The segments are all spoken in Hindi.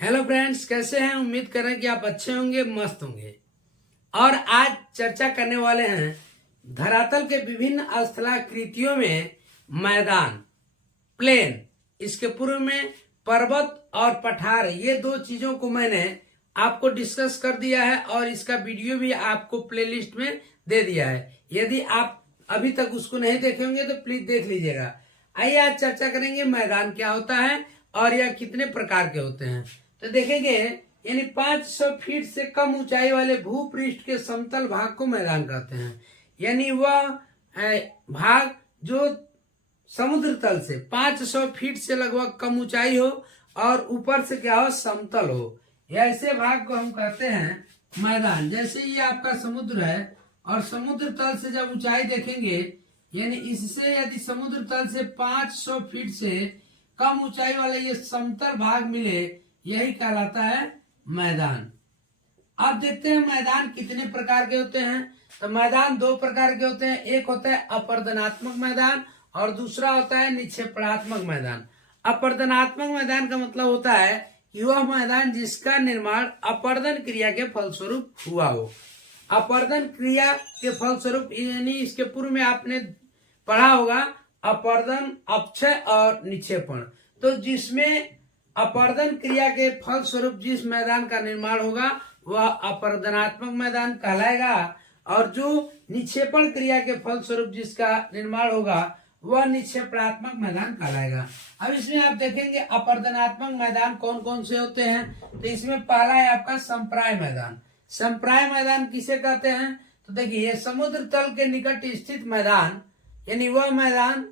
हेलो फ्रेंड्स, कैसे हैं। उम्मीद करें कि आप अच्छे होंगे, मस्त होंगे। और आज चर्चा करने वाले हैं धरातल के विभिन्न स्थलाकृतियों में मैदान, प्लेन, इसके पूर्व में पर्वत और पठार, ये दो चीजों को मैंने आपको डिस्कस कर दिया है और इसका वीडियो भी आपको प्लेलिस्ट में दे दिया है। यदि आप अभी तक उसको नहीं देखे होंगे तो प्लीज देख लीजिएगा। आइए आज चर्चा करेंगे मैदान क्या होता है और यह कितने प्रकार के होते हैं। तो देखेंगे, यानी 500 फीट से कम ऊंचाई वाले भूपृष्ठ के समतल भाग को मैदान कहते हैं। यानी वह भाग जो समुद्र तल से 500 फीट से लगभग कम ऊंचाई हो और ऊपर से क्या हो, समतल हो, ऐसे भाग को हम कहते हैं मैदान। जैसे ये आपका समुद्र है और समुद्र तल से जब ऊंचाई देखेंगे, यानी इससे यदि समुद्र तल से 500 फीट से कम ऊंचाई वाला ये समतल भाग मिले, यही कहलाता है मैदान। अब देखते हैं मैदान कितने प्रकार के होते हैं। तो मैदान दो प्रकार के होते हैं, एक होता है अपर्दनात्मक मैदान और दूसरा होता है निक्षेपणात्मक मैदान। अपर्दनात्मक मैदान का मतलब होता है कि वह मैदान जिसका निर्माण अपर्दन क्रिया के फलस्वरूप हुआ हो। अपर्दन क्रिया के फलस्वरूप, यानी इसके पूर्व में आपने पढ़ा होगा अपर्दन, अपक्षय और निक्षेपण। तो जिसमें अपर्दन क्रिया के फलस्वरूप जिस मैदान का निर्माण होगा वह अपर्दनात्मक मैदान कहलाएगा और जो निक्षेपण क्रिया के फलस्वरूप जिसका निर्माण होगा वह निक्षेपणात्मक मैदान कहलाएगा। अब इसमें आप देखेंगे अपर्दनात्मक मैदान कौन कौन से होते हैं। तो इसमें पहला है आपका संप्राय मैदान। संप्राय मैदान किसे कहते हैं? तो देखिए, समुद्र तल के निकट स्थित मैदान, यानी वह मैदान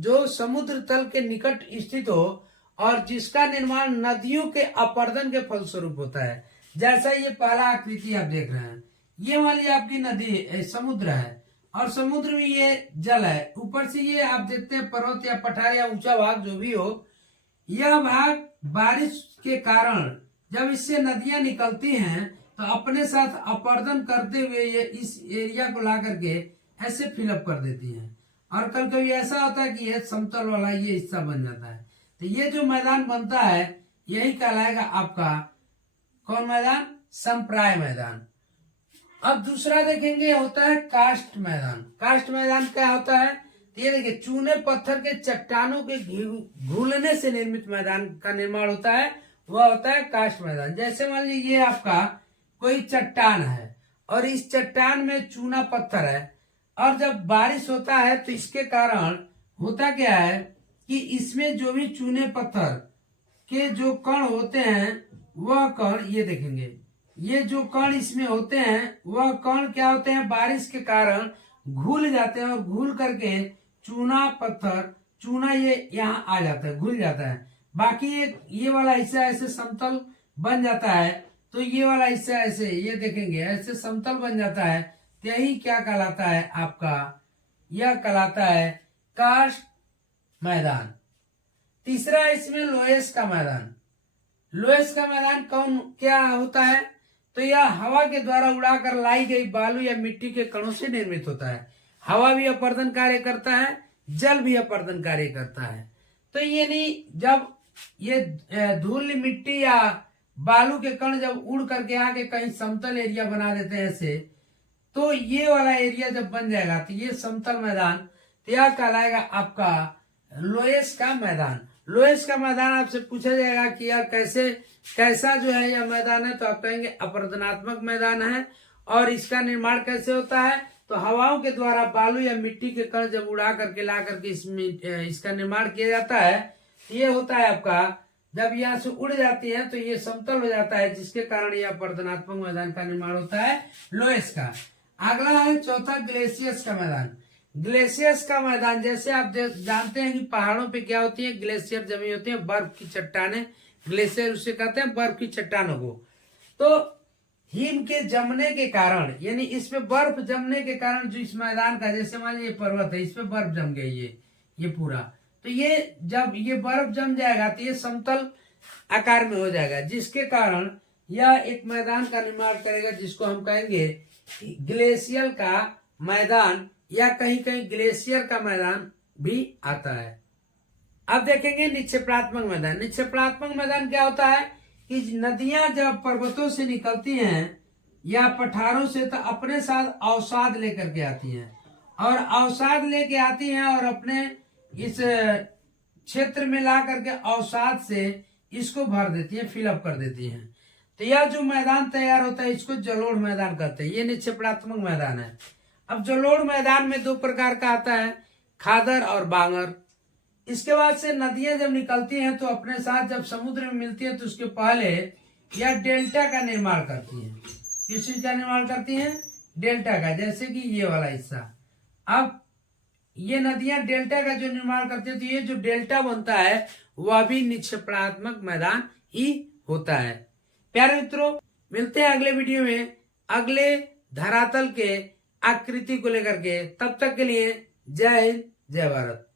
जो समुद्र तल के निकट स्थित हो और जिसका निर्माण नदियों के अपर्दन के फलस्वरूप होता है। जैसा ये पहला आकृति आप देख रहे हैं, ये वाली आपकी नदी समुद्र है और समुद्र में ये जल है। ऊपर से ये आप देखते हैं पर्वत या पठार या ऊंचा भाग जो भी हो, यह भाग बारिश के कारण जब इससे नदियां निकलती हैं तो अपने साथ अपर्दन करते हुए ये इस एरिया को ला करके ऐसे फिलअप कर देती हैं। और कभी कभी ऐसा होता है कि ये समतल वाला ये हिस्सा बन जाता है। तो ये जो मैदान बनता है यही कहलाएगा आपका कौन मैदान? संप्राय मैदान। अब दूसरा देखेंगे होता है कास्ट मैदान। कास्ट मैदान क्या होता है? तो ये देखिए, चूने पत्थर के चट्टानों के घुलने से निर्मित मैदान का निर्माण होता है, वह होता है कास्ट मैदान। जैसे मान लीजिए ये आपका कोई चट्टान है और इस चट्टान में चूना पत्थर है और जब बारिश होता है तो इसके कारण होता क्या है कि इसमें जो भी चूने पत्थर के जो कण होते हैं वह कण, ये देखेंगे, ये जो कण इसमें होते हैं वह कण क्या होते हैं, बारिश के कारण घुल जाते हैं और घुल करके चूना पत्थर, चूना ये यहाँ आ जाता है, घुल जाता है। बाकी ये वाला हिस्सा ऐसे समतल बन जाता है। तो ये वाला हिस्सा ऐसे, ये देखेंगे, ऐसे समतल बन जाता है। तो यही क्या कहलाता है आपका? यह कहलाता है कास्ट मैदान। तीसरा इसमें लोएस का मैदान। लोएस का मैदान कौन क्या होता है? तो यह हवा के द्वारा उड़ाकर लाई गई बालू या मिट्टी के कणों से निर्मित होता है। हवा भी अपर्दन कार्य करता है, जल भी अपर्दन कार्य करता है। तो ये नहीं, जब ये धूल, मिट्टी या बालू के कण जब उड़ करके आके कहीं समतल एरिया बना देते हैं ऐसे, तो ये वाला एरिया जब बन जाएगा तो ये समतल मैदान, तो यह कहलाएगा आपका लोएस का मैदान। लोएस का मैदान आपसे पूछा जाएगा कि यार कैसा जो है यह मैदान है, तो आप कहेंगे अपर्दनात्मक मैदान है। और इसका निर्माण कैसे होता है? तो हवाओं के द्वारा बालू या मिट्टी के कण जब उड़ा करके ला करके इसका निर्माण किया जाता है, तो ये होता है आपका, जब यहाँ से उड़ जाती है तो ये समतल हो जाता है, जिसके कारण यह अपर्दनात्मक मैदान का निर्माण होता है लोएस का। अगला है चौथा ग्लेशियस का मैदान। ग्लेशियर्स का मैदान, जैसे आप जानते हैं कि पहाड़ों पे क्या होती है, ग्लेशियर जमी होती है, बर्फ की चट्टानें, ग्लेशियर उसे कहते हैं, बर्फ की चट्टानों को। तो हिम के जमने के कारण, यानी इस पे बर्फ जमने के कारण जो इस मैदान का, जैसे मान लीजिए पर्वत है, इस पे बर्फ जम गई ये पूरा, तो ये जब ये बर्फ जम जाएगा तो ये समतल आकार में हो जाएगा, जिसके कारण यह एक मैदान का निर्माण करेगा जिसको हम कहेंगे ग्लेशियर का मैदान या कहीं कहीं ग्लेशियर का मैदान भी आता है। अब देखेंगे निक्षेपणात्मक मैदान। निक्षेपणात्मक मैदान क्या होता है? कि नदियां जब पर्वतों से निकलती हैं या पठारों से तो अपने साथ अवसाद लेकर के आती हैं, और अवसाद लेके आती हैं और अपने इस क्षेत्र में ला करके अवसाद से इसको भर देती हैं, फिलअप कर देती हैं। तो यह जो मैदान तैयार होता है इसको जलोढ़ मैदान कहते हैं। ये निक्षेपणात्मक मैदान है। अब जलोढ़ मैदान में दो प्रकार का आता है, खादर और बांगर। इसके बाद से नदियां जब निकलती हैं तो अपने साथ जब समुद्र में मिलती है तो उसके पहले यह डेल्टा का निर्माण करती हैं। किस चीज का निर्माण करती हैं? डेल्टा का। जैसे कि ये वाला हिस्सा, अब ये नदियां डेल्टा का जो निर्माण करती है तो ये जो डेल्टा बनता है वह भी निक्षेपणात्मक मैदान ही होता है। प्यारे मित्रों, मिलते हैं अगले वीडियो में अगले धरातल के आकृति को लेकर के। तब तक के लिए जय हिंद, जय भारत।